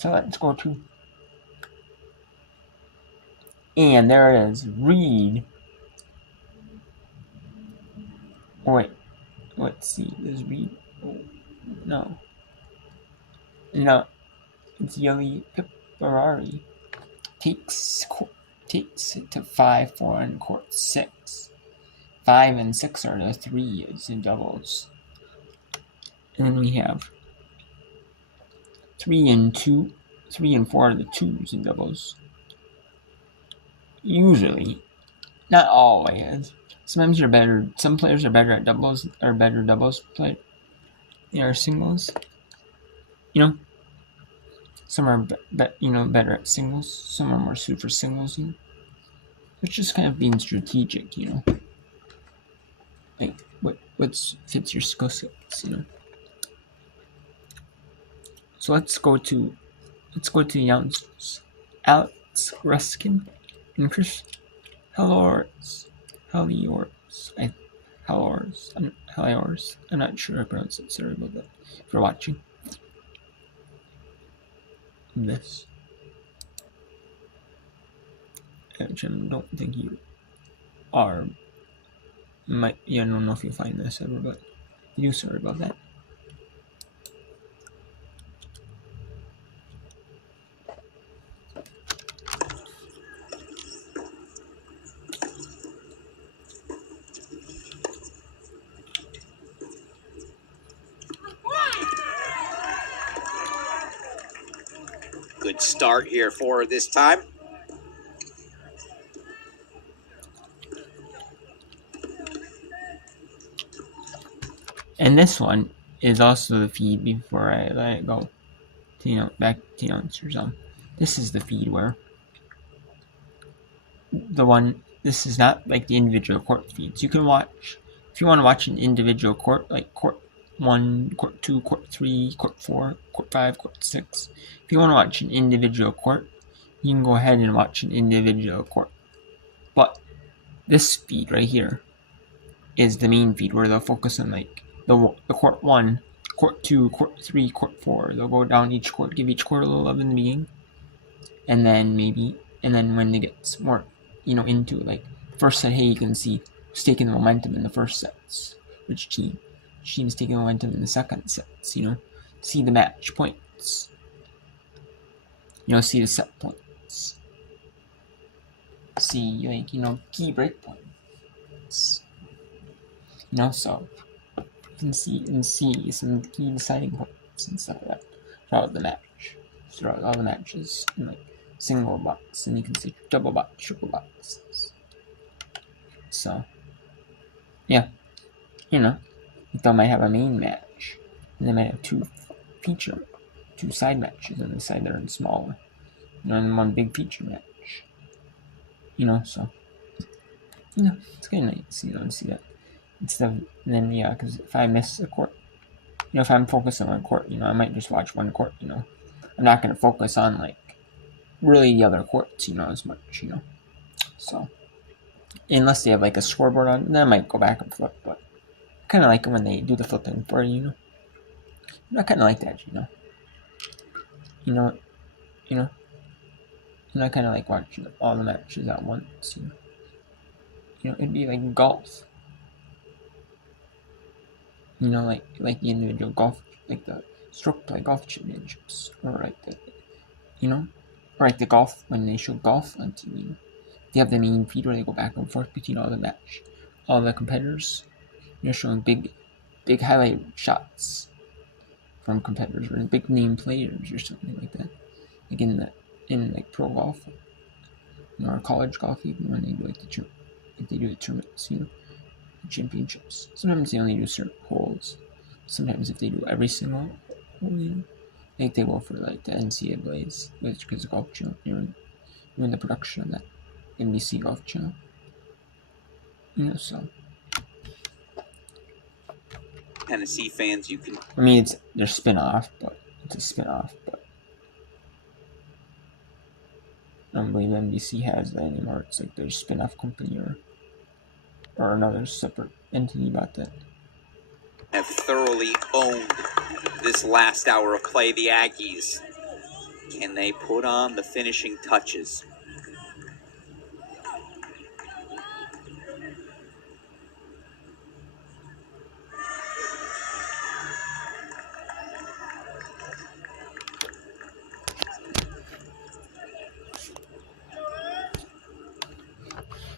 So let's go to, and there it is, Reed. Oh, wait, let's see, there's Reed. Oh, no, it's Yuli Pipperari. Takes it to 5-4 in court 6. 5 and 6 are the threes in doubles. And then we have 3 and 2. 3 and 4 are the twos in doubles. Usually. Not always. Sometimes you're better. Some players are better at doubles, or better doubles play. Or singles. You know? Some are better at singles. Some are more suited for singles, you know? It's just kind of being strategic, you know? Like, what fits your skill sets, you know? So let's go to the announcers. Alex Ruskin and Chris Heliors. I'm not sure I pronounce it. Sorry about that. For watching this, which I don't think you are. I don't know if you'll find this ever, but you. Sorry about that. Good start here for her this time. And this one is also the feed before I let it go. Back to the announcers. This is the feed where this is not like the individual court feeds. You can watch, if you want to watch an individual court, like court 1, court 2, court 3, court 4, court 5, court 6. If you want to watch an individual court, you can go ahead and watch an individual court. But this feed right here is the main feed where they'll focus on like the court 1, court 2, court 3, court 4. They'll go down each court, give each court a little love in the beginning, and then when it gets more into like first set, hey, you can see who's taking the momentum in the first sets, which team's taking the momentum in the second sets, see the match points, see the set points, see key break points, so you can see some key deciding points and stuff like that throughout all the matches, and like single box, and you can see double box, triple boxes. So, yeah, they might have a main match, and they might have two side matches on the side that are smaller, and one big feature match. So, it's kind of nice, to see that. Because if I miss a court, if I'm focused on one court, I might just watch one court, I'm not going to focus on, like, really the other courts, as much, So, unless they have, like, a scoreboard on, then I might go back and flip, but I kind of like it when they do the flipping for you, I kind of like that, I kind of like watching all the matches at once, it'd be like golf. Like the individual golf, like the stroke play golf championships, or like the golf, when they show golf on TV. They have the main feed where they go back and forth between all the competitors. Showing big highlight shots from competitors, or big name players, or something like that. Like in like pro golf, or college golf, even when they do the tournaments, championships. Sometimes they only do certain holes. Sometimes if they do every single hole, like they go for like the NCAAs, which is a golf channel. You're in the production of that NBC Golf Channel. So. Tennessee fans, you can. I mean, they're spin-off, but it's a spin-off, but I don't believe NBC has that anymore. It's like their spin-off company or another separate entity about that. Have thoroughly owned this last hour of play. The Aggies Can they put on the finishing touches?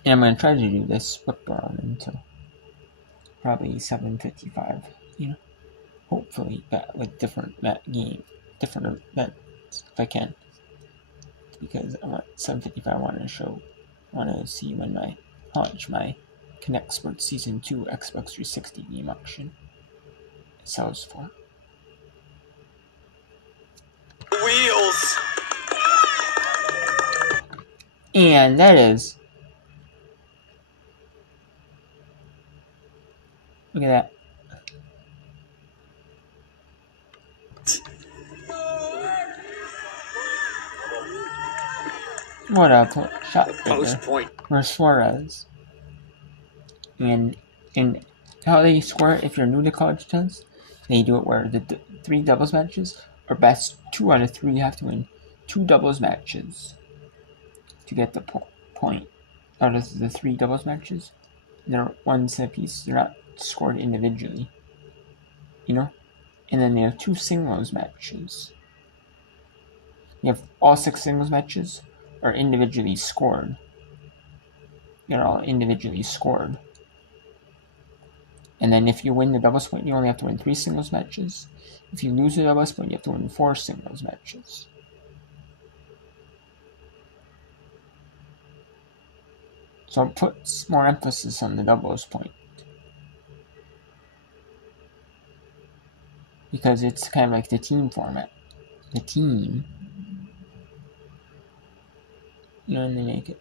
And I'm going to try to do this whip around until probably 7:55, you know, hopefully, but with different different events, if I can, because I want 7:55, I want to see how much my Connect Sports Season 2 Xbox 360 game auction sells for. Wheels! And that is, look at that. What a shot The right post there point. for Suarez. And how they score it, if you're new to college tennis, they do it where the 3 doubles matches are best 2 out of 3 have to win 2 doubles matches to get the point out of the 3 doubles matches. They're 1 set piece. They're not scored individually, you know. And then they have 2 singles matches. You have all 6 singles matches are individually scored. They're all individually scored. And then if you win the doubles point, you only have to win 3 singles matches. If you lose the doubles point, you have to win 4 singles matches. So it puts more emphasis on the doubles point. Because it's kind of like the team format. The team, you know, and they make it.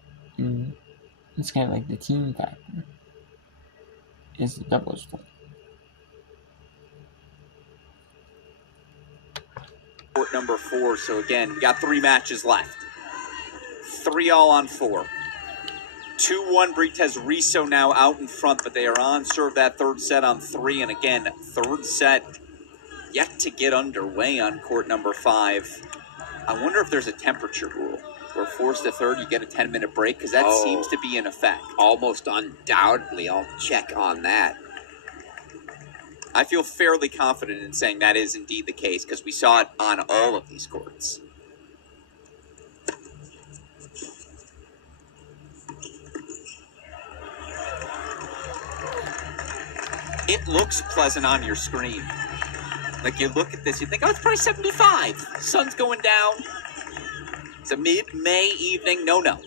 It's kind of like the team factor is the doubles point. Court number 4. So again, we got 3 matches left. 3 all on 4. 2-1 Brites Riso now out in front, but they are on serve that third set on 3. And again, third set yet to get underway on court number 5. I wonder if there's a temperature rule where 4's to third, you get a 10-minute break, because that seems to be in effect. Almost undoubtedly, I'll check on that. I feel fairly confident in saying that is indeed the case, because we saw it on all of these courts. It looks pleasant on your screen. Like, you look at this, you think, oh, it's probably 75. Sun's going down. It's a mid-May evening. No.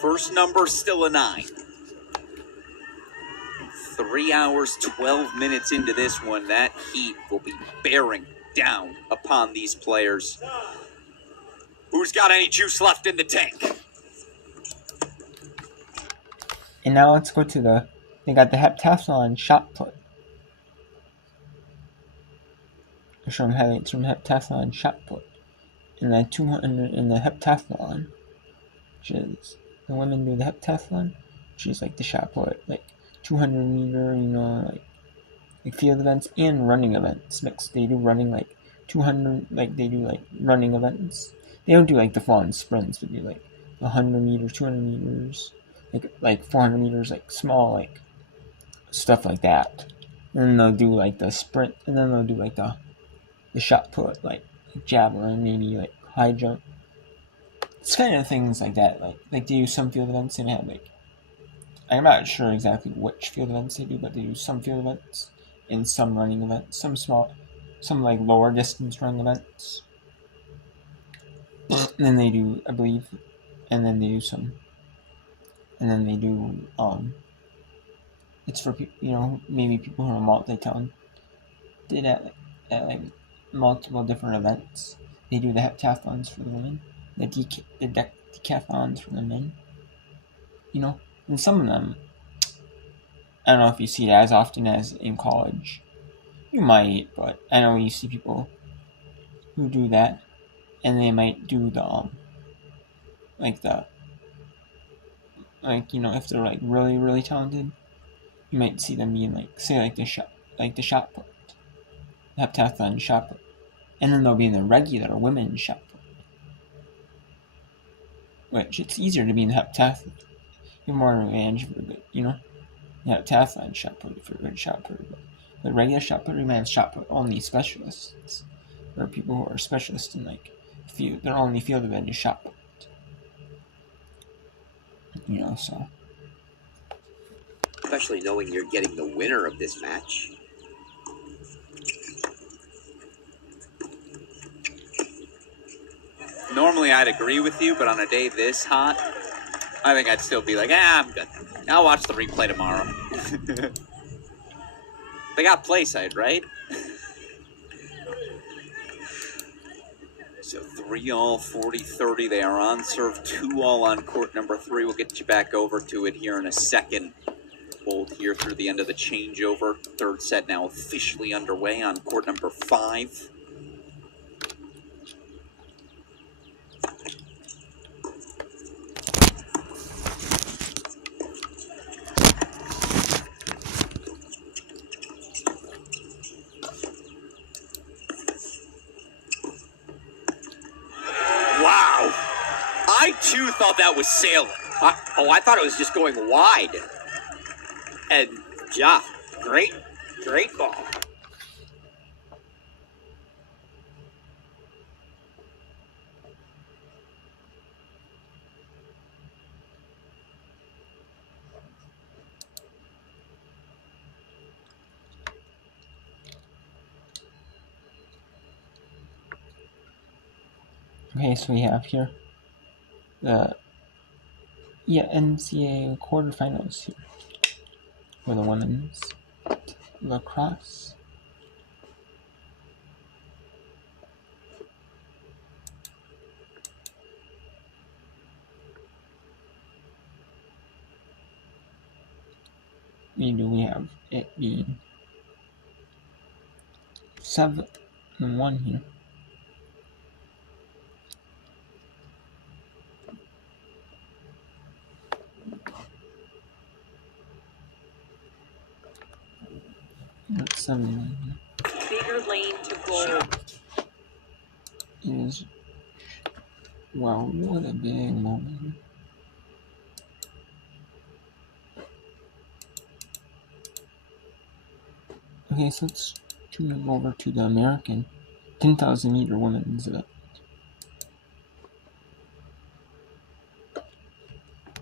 First number still a 9. 3 hours, 12 minutes into this one, that heat will be bearing down upon these players. Who's got any juice left in the tank? And now let's go to they got the heptathlon shot put. I'll show them highlights from heptathlon shot put. In the 200 in the heptathlon, which is the women do the heptathlon, which is like the shot put, like 200 meter, you know, like field events and running events mixed. They do running like 200, like they do like running events. They don't do like the full-on sprints, but do like 100 meters, 200 meters, like 400 meters, like small like stuff like that. And then they'll do like the sprint, and then they'll do like the shot put, like javelin, maybe like high jump. It's kind of things like that. Like they do some field events and have like, I'm not sure exactly which field events they do, but they do some field events and some running events, some like lower distance running events. And then they do, I believe, and then they do it's for people, you know, maybe people who are multi-talented at like multiple different events. They do the heptathlons for the women, the decathlons for the men, you know, and some of them, I don't know if you see it as often as in college. You might, but I know you see people who do that, and they might do the you know, if they're like really, really talented, you might see them being like, say like the shot put, heptathlon shot put, and then they'll be in the regular women's shot put. which it's easier to be in the heptathlon. You have more advantage for a good, heptathlon shot put for a good shot put. But regular shot put remains shot put only specialists, or people who are specialists in like their only field event is shot put. So. Especially knowing you're getting the winner of this match. Normally I'd agree with you, but on a day this hot, I think I'd still be like, I'm good. I'll watch the replay tomorrow. They got play side, right? So 3-all, 40-30. They are on serve, 2-all on court number 3. We'll get you back over to it here in a second. Hold here through the end of the changeover. Third set now officially underway on court number 5. Wow! I too thought that was sailing. I thought it was just going wide. And Ja, great ball. Okay, so we have here the NCAA quarterfinals here for the women's lacrosse. We have it being 7-1 here. That's 7-1 here. Bigger lane to goal. Wow, what a big moment. Okay, so let's move over to the American 10,000 meter women's event.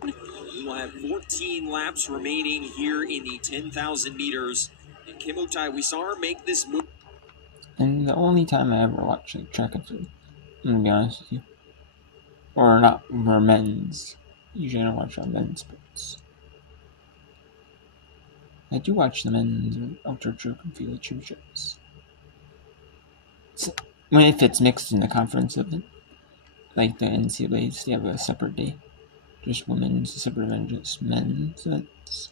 We'll have 14 laps remaining here in the 10,000 meters. And Kim Otai, we saw her make this move. And the only time I ever watched like track and field, I'm gonna be honest with you, or not for men's. Usually I don't watch on men's sports. I do watch the men's outdoor track and field championships. So, if it's mixed in the conference event, like the NCAAs, they have a separate day. Just women's, a separate event, just men's events.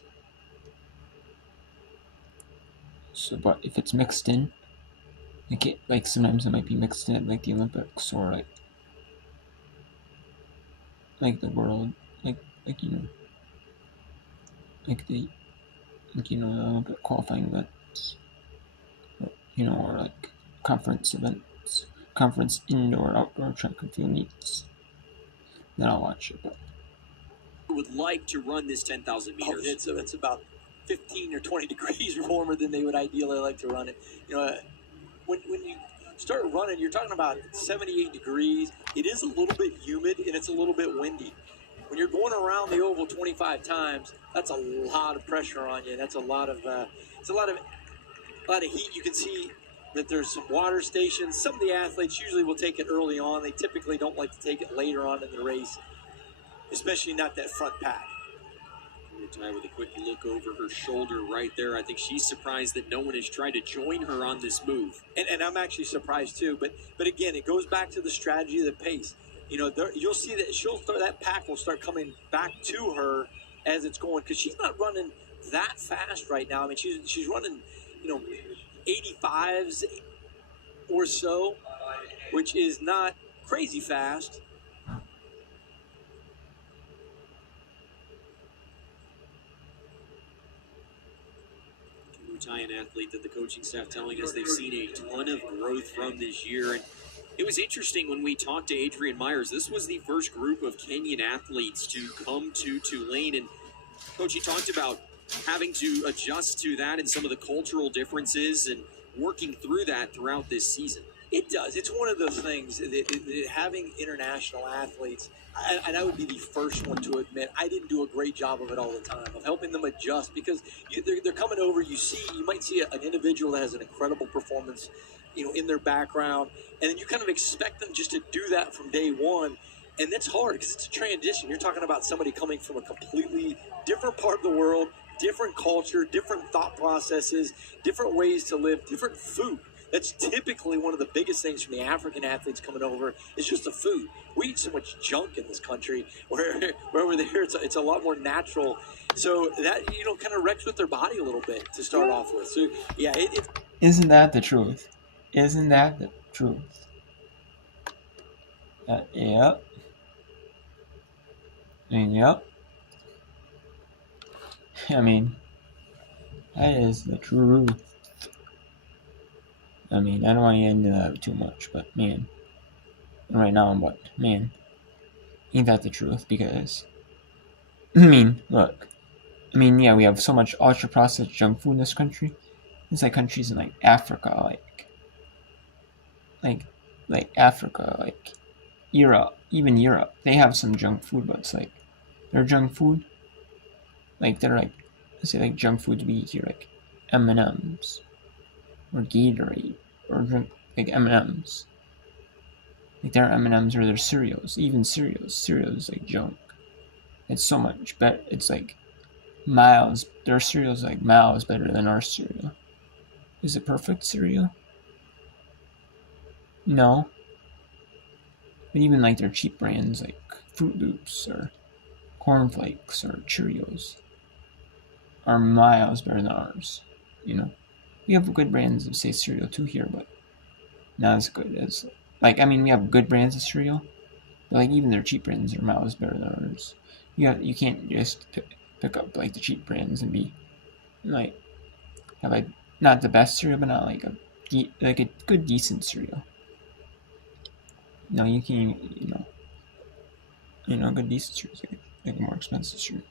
So, but if it's mixed in, like sometimes it might be mixed in like the Olympics or like the world, like the Olympic qualifying events, or like conference events, conference indoor, outdoor track and field meets. Then I'll watch it. But would like to run this 10,000 meters. It's about 15 or 20 degrees warmer than they would ideally like to run it. When you start running, you're talking about 78 degrees. It is a little bit humid and it's a little bit windy. When you're going around the oval 25 times, that's a lot of pressure on you. That's a lot of heat. You can see that there's some water stations. Some of the athletes usually will take it early on. They typically don't like to take it later on in the race, especially not that front pack. Otai with a quick look over her shoulder right there. I think she's surprised that no one has tried to join her on this move. And I'm actually surprised too. But again, it goes back to the strategy of the pace. You'll see that that pack will start coming back to her as it's going, because she's not running that fast right now. I mean, she's running, 85s or so, which is not crazy fast. Otai, an athlete that the coaching staff telling us they've seen a ton of growth from this year. And It was interesting when we talked to Adrian Myers. This was the first group of Kenyan athletes to come to Tulane. And, Coach, he talked about having to adjust to that and some of the cultural differences and working through that throughout this season. It does. It's one of those things that having international athletes, and I would be the first one to admit I didn't do a great job of it all the time, of helping them adjust, because they're coming over. You might see an individual that has an incredible performance, in their background, and then you kind of expect them just to do that from day one. And that's hard because it's a transition. You're talking about somebody coming from a completely different part of the world, different culture, different thought processes, different ways to live, different food. That's typically one of the biggest things from the African athletes coming over is just the food. We eat so much junk in this country, where over there it's a lot more natural. So that, kind of wrecks with their body a little bit to start off with. So, yeah. Isn't that the truth? Isn't that the truth? Yep. Yep. I mean, that is the truth. I mean, I don't want to get into that too much, but man, right now, ain't that the truth? Because, look, yeah, we have so much ultra-processed junk food in this country. It's like countries in like Africa, like Africa, like Europe, even Europe, they have some junk food, but it's like their junk food, like they're like, let's say like junk food we eat here, like M&Ms or Gatorade or drink like M&Ms. Like their M&Ms or their cereals, even cereals like junk. It's so much better. It's like miles. Their cereal's like miles better than our cereal. Is it perfect cereal? No. But even like their cheap brands like Fruit Loops or Corn Flakes or Cheerios are miles better than ours. We have good brands of say cereal too here, but not as good as we have good brands of cereal, but like even their cheap brands are miles better than ours. You can't just pick up like the cheap brands and be like have like not the best cereal, but not like a good decent cereal. No, you can good decent cereal, like a more expensive cereal.